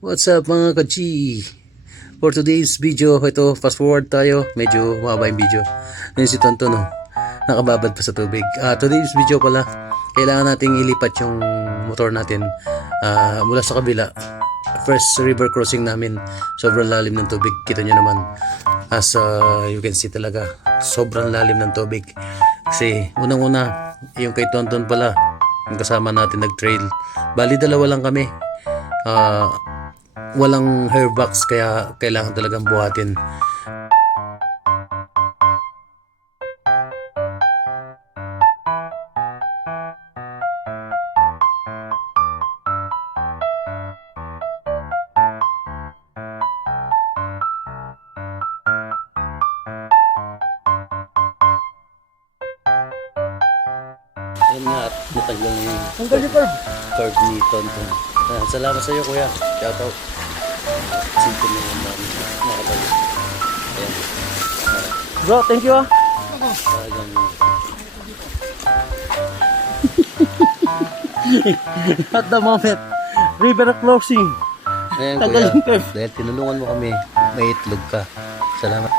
What's up mga kachi? For today's video, ito fast forward tayo. Medyo mahaba yung video. Ngayon si Tonton nakababad pa sa tubig. Today's video pala, kailangan nating ilipat yung motor natin mula sa kabila. First river crossing namin, sobrang lalim ng tubig. Kita nyo naman, as you can see talaga, sobrang lalim ng tubig. Kasi unang-una, yung kay Tonton pala, yung kasama natin nag-trail. Bali dalawa lang kami. Walang hairbox kaya kailangan talagang buhatin. Ayun nga at natanggal na yung curve ni Tonton. Salamat sa iyo kuya. Shout out. Simple na yung nakatayo. Ayan. Bro, thank you Talagang At the moment, river crossing. ayan Tagal kuya. yung curve. Dahil tinulungan mo kami, may itlog ka. Salamat.